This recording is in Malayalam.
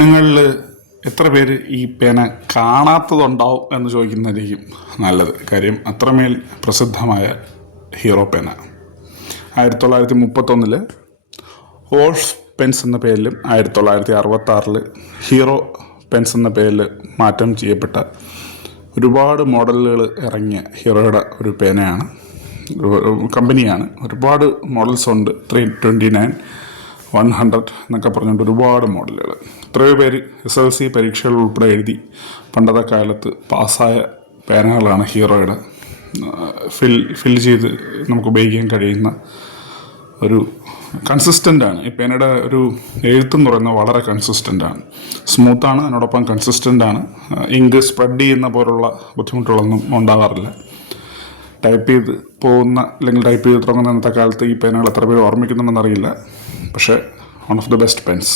നിങ്ങളിൽ എത്ര പേര് ഈ പേന കാണാത്തതുണ്ടാവും എന്ന് ചോദിക്കുന്നതായിരിക്കും നല്ലത്. കാര്യം അത്രമേൽ പ്രസിദ്ധമായ ഹീറോ പേന 1931 വോൾഫ് പെൻസ് എന്ന പേരിലും 1966 ഹീറോ പെൻസ് എന്ന പേരിൽ മാറ്റം ചെയ്യപ്പെട്ട ഒരുപാട് മോഡലുകൾ ഇറങ്ങിയ ഹീറോയുടെ ഒരു പേനയാണ്, കമ്പനിയാണ്. ഒരുപാട് മോഡൽസ് ഉണ്ട്. 329, 100 എന്നൊക്കെ പറഞ്ഞുകൊണ്ട് ഒരുപാട് മോഡലുകൾ. എത്രയോ പേര് SLC പരീക്ഷകൾ ഉൾപ്പെടെ എഴുതി പണ്ടത്തെ കാലത്ത് പാസ്സായ പേനകളാണ് ഹീറോയുടെ. ഫിൽ ചെയ്ത് നമുക്ക് ഉപയോഗിക്കാൻ കഴിയുന്ന ഒരു കൺസിസ്റ്റൻ്റാണ് ഈ പേനയുടെ ഒരു എഴുത്തെന്ന് പറയുന്നത്. വളരെ കൺസിസ്റ്റൻ്റാണ്, സ്മൂത്താണ്, അതിനോടൊപ്പം കൺസിസ്റ്റൻ്റാണ്. ഇങ്ക് സ്പ്രെഡ് ചെയ്യുന്ന പോലുള്ള ബുദ്ധിമുട്ടുകളൊന്നും ഉണ്ടാകാറില്ല. ടൈപ്പ് ചെയ്ത് പോകുന്ന അല്ലെങ്കിൽ ടൈപ്പ് ചെയ്ത് തുടങ്ങുന്ന അന്നത്തെ കാലത്ത് ഈ പേനകൾ എത്ര പേര് ഓർമ്മിക്കുന്നുണ്ടെന്നറിയില്ല. പക്ഷേ one of the best Pence.